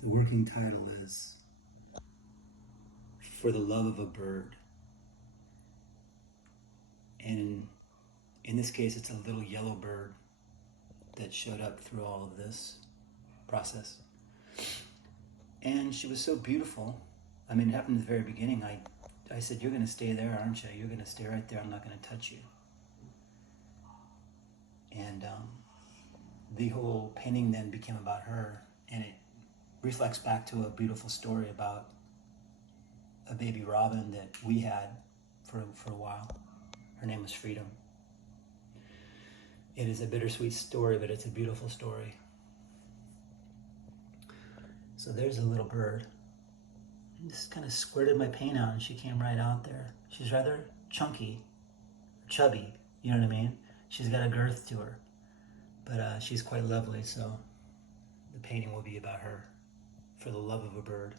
The working title is For the Love of a Bird. And in this case, it's a little yellow bird that showed up through all of this process. And she was so beautiful. I mean, it happened at the very beginning. I said, "You're going to stay there, aren't you? You're going to stay right there. I'm not going to touch you." And the whole painting then became about her, and it reflects back to a beautiful story about a baby robin that we had for a while. Her name was Freedom. It is a bittersweet story, but it's a beautiful story. So there's a little bird. I just kind of squirted my paint out and she came right out there. She's rather chunky, chubby, you know what I mean? She's got a girth to her, but she's quite lovely, so the painting will be about her, For the Love of a Bird.